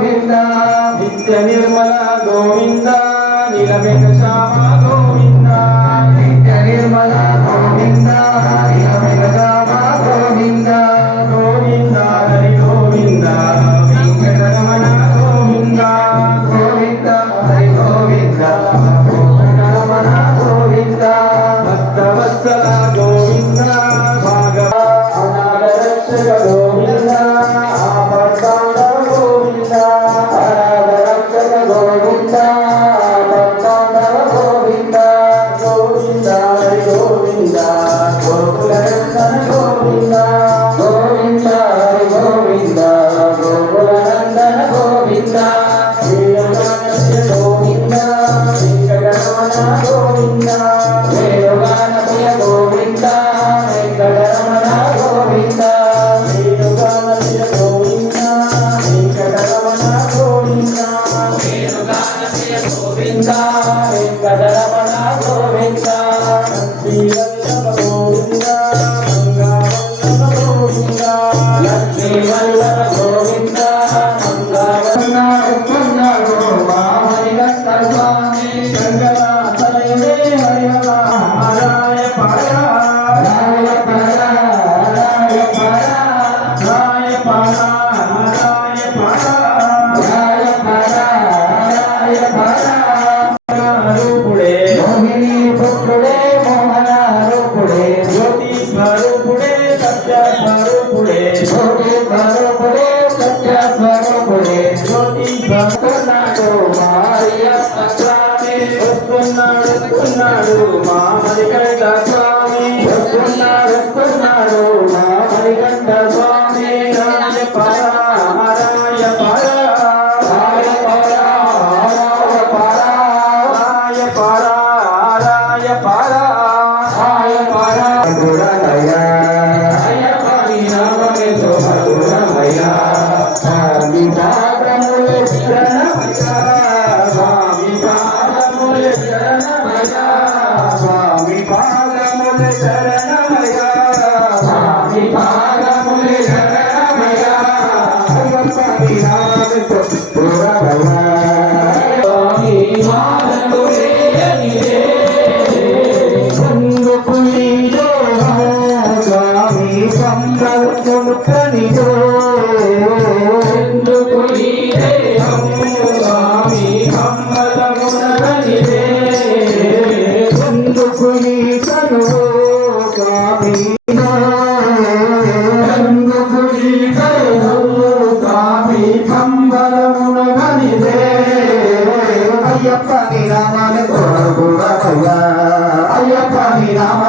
గోవింద నిత్య నిర్మల గోవింద నీలమేఘ శ్యామ గోవింద నిత్య నిర్మల గోవింద నీలమేఘ శ్యామ గోవింద గోవింద హరి గోవింద వెంకటరమణ గోవింద గోవింద హరి గోవింద వెంకటరమణ గోవింద భక్తవత్సల గోవింద భాగవ అనాథ రక్షక గోవింద ఆపద్బాంధవ గోవింద అనాథ రక్షక గోవింద ఆపద్బాంధవ గోవింద గోవింద హరి గోవింద గోకుల నందన గోవింద గోవింద హరి గోవింద గోకుల నందన గోవింద వేణుగానప్రియ గోవింద వెంకటరమణ గోవింద వేణుగానప్రియ గోవింద వెంకటరమణ గోవింద వేణుగానప్రియ గోవింద వెంకటరమణ గోవింద వేణుగానప్రియ గోవింద వెంకటరమణ గోవింద శ్రీవల్లభ గోవింద మంగళవల్లభ గోవింద లక్ష్మీ వల్లభ గోవింద మంగళవల్లభ మామనిగంట స్వామి శంకరాచార్యుడే హరిహర హరాయ పర హరాయ పర హరాయ పర హరాయ పర హరాయ పర హరాయ పర హరాయ పర రూపుడే మోహిని పుత్రుడే మోహన రూపుడే జ్యోతి స్వరూపుడే సత్య స్వరూపుడే జ్యోతి స్వరూపుడే సత్య స్వరూపుడే జ్యోతి వస్తున్నాడు మారియప్ప స్వామి వస్తున్నాడు మా మణికంఠ స్వామి వస్తున్నాడు మా మణికంఠ స్వామి రాయ పర హరాయ పర హరాయ పర హరాయ పర హరాయ పర హరాయ పర హరాయ పర గుణమయ అయ్యప్ప నీ నామమే శోభగుణమయ స్వామి పాదముల శరణమయ స్వామి పాదముల శరణమయ స్వామి పాదముల శరణమయ స్వామి పాదముల శరణమయ అయ్యప్ప నీ నామమే శోభగుణమయ స్వామి పాదములే అనిలే కుంగుకునిదో స్వామి సంబల్కును కనిదో కుంగుకునిదే స్వామి సంబలముననిదే కుంగుకుని కను స్వామి కుంగుకుని కను స్వామి సంబలముననిదే అయ్యప్ప నీ నామమే కొడుకురమయ్య అయ్యప్ప నీ నామ